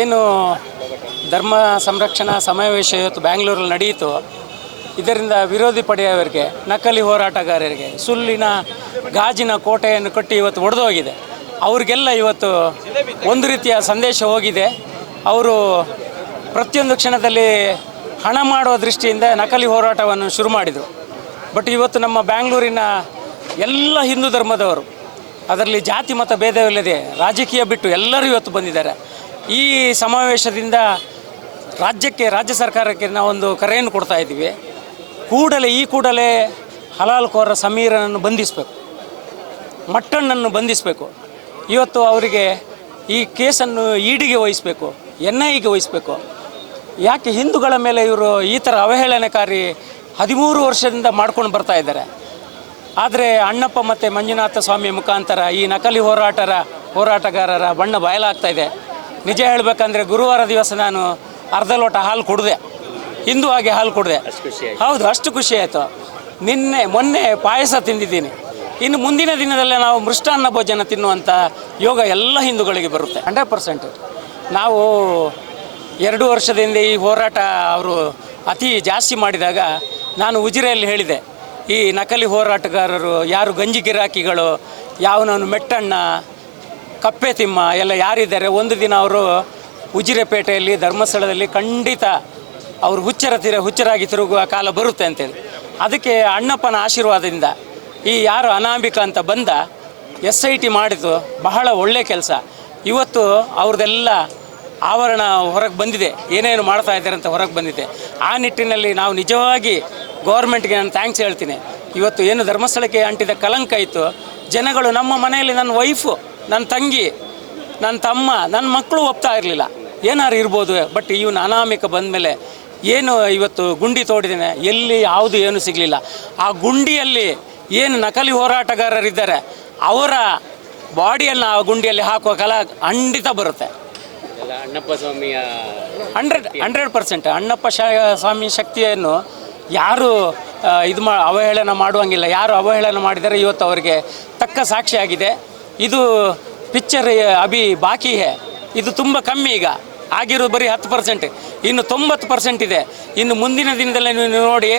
ಏನು ಧರ್ಮ ಸಂರಕ್ಷಣಾ ಸಮಾವೇಶ ಇವತ್ತು ಬ್ಯಾಂಗ್ಳೂರಲ್ಲಿ ನಡೆಯಿತು. ಇದರಿಂದ ವಿರೋಧಿ ಪಡೆಯವರಿಗೆ, ನಕಲಿ ಹೋರಾಟಗಾರರಿಗೆ, ಸುಳ್ಳಿನ ಗಾಜಿನ ಕೋಟೆಯನ್ನು ಕಟ್ಟಿ ಇವತ್ತು ಒಡೆದೋಗಿದೆ. ಅವ್ರಿಗೆಲ್ಲ ಇವತ್ತು ಒಂದು ರೀತಿಯ ಸಂದೇಶ ಹೋಗಿದೆ. ಅವರು ಪ್ರತಿಯೊಂದು ಕ್ಷಣದಲ್ಲಿ ಹಣ ಮಾಡುವ ದೃಷ್ಟಿಯಿಂದ ನಕಲಿ ಹೋರಾಟವನ್ನು ಶುರು ಮಾಡಿದರು. ಬಟ್ ಇವತ್ತು ನಮ್ಮ ಬ್ಯಾಂಗ್ಳೂರಿನ ಎಲ್ಲ ಹಿಂದೂ ಧರ್ಮದವರು, ಅದರಲ್ಲಿ ಜಾತಿ ಮತ ಭೇದವಿಲ್ಲದೆ ರಾಜಕೀಯ ಬಿಟ್ಟು ಎಲ್ಲರೂ ಇವತ್ತು ಬಂದಿದ್ದಾರೆ. ಈ ಸಮಾವೇಶದಿಂದ ರಾಜ್ಯಕ್ಕೆ, ರಾಜ್ಯ ಸರ್ಕಾರಕ್ಕೆ ನಾವೊಂದು ಕರೆಯನ್ನು ಕೊಡ್ತಾ ಇದ್ದೀವಿ. ಕೂಡಲೇ, ಈ ಕೂಡಲೇ ಹಲಾಲ್ ಕೋರ ಸಮೀರನನ್ನು ಬಂಧಿಸಬೇಕು. ಮಟ್ಟಣ್ಣನ್ನು ಬಂಧಿಸಬೇಕು. ಇವತ್ತು ಅವರಿಗೆ ಈ ಕೇಸನ್ನು ಈಡಿಗೆ ವಹಿಸಬೇಕು ಎನ್ ಐಗೆ ವಹಿಸಬೇಕು. ಯಾಕೆ ಹಿಂದೂಗಳ ಮೇಲೆ ಇವರು ಈ ಥರ ಅವಹೇಳನಕಾರಿ ಹದಿಮೂರು ವರ್ಷದಿಂದ ಮಾಡ್ಕೊಂಡು ಬರ್ತಾ ಇದ್ದಾರೆ. ಆದರೆ ಅಣ್ಣಪ್ಪ ಮತ್ತು ಮಂಜುನಾಥ ಸ್ವಾಮಿ ಮುಖಾಂತರ ಈ ನಕಲಿ ಹೋರಾಟರ, ಹೋರಾಟಗಾರರ ಬಣ್ಣ ಬಯಲಾಗ್ತಾ ನಿಜ ಹೇಳಬೇಕಂದ್ರೆ ಗುರುವಾರ ದಿವಸ ನಾನು ಅರ್ಧ ಲೋಟ ಹಾಲು ಕುಡಿದೆ. ಹಿಂದೂ ಹಾಗೆ ಹಾಲು ಕುಡಿದೆ. ಹೌದು ಅಷ್ಟು ಖುಷಿ ಆಯಿತು. ನಿನ್ನೆ ಮೊನ್ನೆ ಪಾಯಸ ತಿಂದಿದ್ದೀನಿ. ಇನ್ನು ಮುಂದಿನ ದಿನದಲ್ಲೇ ನಾವು ಮೃಷ್ಟಾನ್ನ ಭೋಜನ ತಿನ್ನುವಂಥ ಯೋಗ ಎಲ್ಲ ಹಿಂದೂಗಳಿಗೆ ಬರುತ್ತೆ. Hundred percent. ನಾವು ಎರಡು ವರ್ಷದಿಂದ ಈ ಹೋರಾಟ ಅವರು ಅತಿ ಜಾಸ್ತಿ ಮಾಡಿದಾಗ ನಾನು ಉಜಿರೆಯಲ್ಲಿ ಹೇಳಿದೆ ಈ ನಕಲಿ ಹೋರಾಟಗಾರರು ಯಾರು ಗಂಜಿ ಗಿರಾಕಿಗಳು ಯಾವನವನು ಮೆಟ್ಟಣ್ಣ ಕಪ್ಪೆ ತಿಮ್ಮ, ಎಲ್ಲ ಯಾರಿದ್ದಾರೆ? ಒಂದು ದಿನ ಅವರು ಉಜಿರೆಪೇಟೆಯಲ್ಲಿ, ಧರ್ಮಸ್ಥಳದಲ್ಲಿ ಖಂಡಿತ ಅವರು ಹುಚ್ಚರ ತೀರ, ಹುಚ್ಚರಾಗಿ ತಿರುಗುವ ಕಾಲ ಬರುತ್ತೆ ಅಂತೇಳಿ. ಅದಕ್ಕೆ ಅಣ್ಣಪ್ಪನ ಆಶೀರ್ವಾದದಿಂದ ಈ ಯಾರು ಅನಾಂಬಿಕ ಅಂತ ಬಂದ ಎಸ್ ಐ ಟಿ ಮಾಡಿದ್ದು ಬಹಳ ಒಳ್ಳೆಯ ಕೆಲಸ. ಇವತ್ತು ಅವ್ರದ್ದೆಲ್ಲ ಆವರಣ ಹೊರಗೆ ಬಂದಿದೆ. ಏನೇನು ಮಾಡ್ತಾ ಇದ್ದಾರೆ ಅಂತ ಹೊರಗೆ ಬಂದಿದೆ. ಆ ನಿಟ್ಟಿನಲ್ಲಿ ನಾವು ನಿಜವಾಗಿ ಗೌರ್ಮೆಂಟ್ಗೆ ನಾನು ಥ್ಯಾಂಕ್ಸ್ ಹೇಳ್ತೀನಿ. ಇವತ್ತು ಏನು ಧರ್ಮಸ್ಥಳಕ್ಕೆ ಅಂಟಿದ ಕಲಂಕ ಇತ್ತು. ಜನಗಳು ನಮ್ಮ ಮನೆಯಲ್ಲಿ ನನ್ನ ವೈಫು ನನ್ನ ತಂಗಿ ನನ್ನ ತಮ್ಮ ನನ್ನ ಮಕ್ಕಳು ಒಪ್ತಾ ಇರಲಿಲ್ಲ. ಏನಾರು ಇರ್ಬೋದು ಬಟ್ ಇವನು ಅನಾಮಿಕ ಬಂದಮೇಲೆ ಏನು ಇವತ್ತು ಗುಂಡಿ ತೋಡಿದ್ದೇನೆ ಎಲ್ಲಿ ಯಾವುದು ಏನು ಸಿಗಲಿಲ್ಲ. ಆ ಗುಂಡಿಯಲ್ಲಿ ಏನು ನಕಲಿ ಹೋರಾಟಗಾರರಿದ್ದಾರೆ ಅವರ ಬಾಡಿಯನ್ನು ಆ ಗುಂಡಿಯಲ್ಲಿ ಹಾಕುವ ಕಲ ಖಂಡಿತ ಬರುತ್ತೆ. ಅಣ್ಣಪ್ಪ ಸ್ವಾಮಿಯ ಹಂಡ್ರೆಡ್ ಹಂಡ್ರೆಡ್ ಪರ್ಸೆಂಟ್. ಅಣ್ಣಪ್ಪ ಶಾ ಸ್ವಾಮಿ ಶಕ್ತಿಯನ್ನು ಯಾರು ಇದು ಮಾ ಅವಹೇಳನ ಮಾಡುವಂಗಿಲ್ಲ. ಯಾರು ಅವಹೇಳನ ಮಾಡಿದರೆ ಇವತ್ತು ಅವರಿಗೆ ತಕ್ಕ ಸಾಕ್ಷಿಯಾಗಿದೆ. ಇದು ಪಿಕ್ಚರ್ ಅಭಿ ಬಾಕಿ ಹೇ. ಇದು ತುಂಬ ಕಮ್ಮಿ ಈಗ. ಆಗಿರೋದು ಬರೀ ಹತ್ತು ಪರ್ಸೆಂಟ್ ಇನ್ನು ತೊಂಬತ್ತು ಪರ್ಸೆಂಟ್ ಇದೆ. ಇನ್ನು ಮುಂದಿನ ದಿನದಲ್ಲಿ ನೀವು ನೋಡಿ,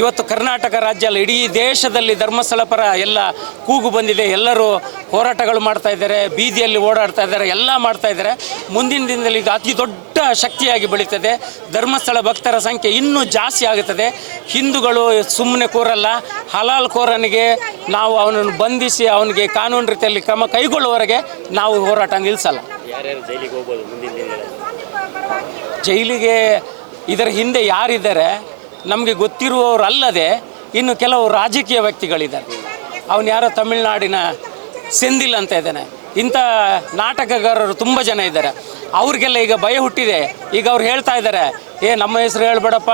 ಇವತ್ತು ಕರ್ನಾಟಕ ರಾಜ್ಯ ಅಲ್ಲ, ಇಡೀ ದೇಶದಲ್ಲಿ ಧರ್ಮಸ್ಥಳ ಪರ ಎಲ್ಲ ಕೂಗು ಬಂದಿದೆ. ಎಲ್ಲರೂ ಹೋರಾಟಗಳು ಮಾಡ್ತಾ ಇದ್ದಾರೆ, ಬೀದಿಯಲ್ಲಿ ಓಡಾಡ್ತಾ ಇದ್ದಾರೆ, ಎಲ್ಲ ಮಾಡ್ತಾ ಇದ್ದಾರೆ. ಮುಂದಿನ ದಿನದಲ್ಲಿ ಇದು ಅತಿ ದೊಡ್ಡ ಶಕ್ತಿಯಾಗಿ ಬೆಳೀತದೆ. ಧರ್ಮಸ್ಥಳ ಭಕ್ತರ ಸಂಖ್ಯೆ ಇನ್ನೂ ಜಾಸ್ತಿ ಆಗುತ್ತದೆ. ಹಿಂದೂಗಳು ಸುಮ್ಮನೆ ಕೂರಲ್ಲ. ಹಲಾಲ್ ಕೋರನಿಗೆ ನಾವು ಅವನನ್ನು ಬಂಧಿಸಿ ಅವನಿಗೆ ಕಾನೂನು ರೀತಿಯಲ್ಲಿ ಕ್ರಮ ಕೈಗೊಳ್ಳುವವರೆಗೆ ನಾವು ಹೋರಾಟ ನಿಲ್ಲಿಸಲ್ಲ. ಜೈಲಿಗೆ ಹೋಗ್ಬೋದು ಮುಂದಿನ ಜೈಲಿಗೆ ಇದರ ಹಿಂದೆ ಯಾರಿದ್ದಾರೆ ನಮಗೆ ಗೊತ್ತಿರುವವರಲ್ಲದೆ ಇನ್ನು ಕೆಲವು ರಾಜಕೀಯ ವ್ಯಕ್ತಿಗಳಿದ್ದಾರೆ. ಅವನು ಯಾರೋ ತಮಿಳುನಾಡಿನ ಸೆಂದಿಲ್ ಅಂತ ಇದ್ದಾನೆ. ಇಂಥ ನಾಟಕಗಾರರು ತುಂಬ ಜನ ಇದ್ದಾರೆ. ಅವ್ರಿಗೆಲ್ಲ ಈಗ ಭಯ ಹುಟ್ಟಿದೆ. ಈಗ ಅವ್ರು ಹೇಳ್ತಾ ಇದ್ದಾರೆ, ಏ, ನಮ್ಮ ಹೆಸರು ಹೇಳ್ಬೇಡಪ್ಪ,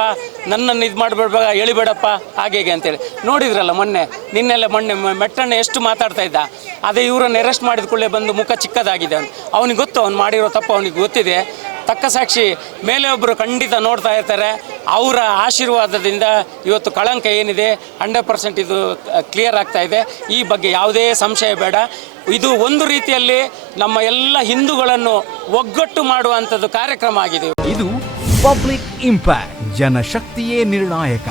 ನನ್ನನ್ನು ಇದು ಮಾಡಬೇಡ ಎಳಿಬೇಡಪ್ಪ ಹಾಗೆ ಹೇಗೆ ಅಂತೇಳಿ. ನೋಡಿದ್ರಲ್ಲ ಮೊನ್ನೆ, ನಿನ್ನೆಲ್ಲ ಮೊನ್ನೆ ಮೆಟ್ಟಣ್ಣ ಎಷ್ಟು ಮಾತಾಡ್ತಾ ಇದ್ದ. ಅದೇ ಇವರನ್ನು ಅರೆಸ್ಟ್ ಮಾಡಿದ ಕೂಡಲೇ ಬಂದು ಮುಖ ಚಿಕ್ಕದಾಗಿದೆ ಅವನು. ಅವನಿಗೆ ಗೊತ್ತು ಅವ್ನು ಮಾಡಿರೋ ತಪ್ಪು ಅವನಿಗೆ ಗೊತ್ತಿದೆ. ತಕ್ಕ ಸಾಕ್ಷಿ. ಮೇಲೆ ಒಬ್ಬರು ಖಂಡಿತ ನೋಡ್ತಾ ಇರ್ತಾರೆ. ಅವರ ಆಶೀರ್ವಾದದಿಂದ ಇವತ್ತು ಕಳಂಕ ಏನಿದೆ ಹಂಡ್ರೆಡ್ ಪರ್ಸೆಂಟ್ ಇದು ಕ್ಲಿಯರ್ ಆಗ್ತಾ ಇದೆ. ಈ ಬಗ್ಗೆ ಯಾವುದೇ ಸಂಶಯ ಬೇಡ. ಇದು ಒಂದು ರೀತಿಯಲ್ಲಿ ನಮ್ಮ ಎಲ್ಲ ಹಿಂದೂಗಳನ್ನು ಒಗ್ಗಟ್ಟು ಮಾಡುವಂಥದ್ದು ಕಾರ್ಯಕ್ರಮ ಆಗಿದೆ. ಇದು ಪಬ್ಲಿಕ್ ಇಂಪ್ಯಾಕ್ಟ್, ಜನಶಕ್ತಿಯೇ ನಿರ್ಣಾಯಕ.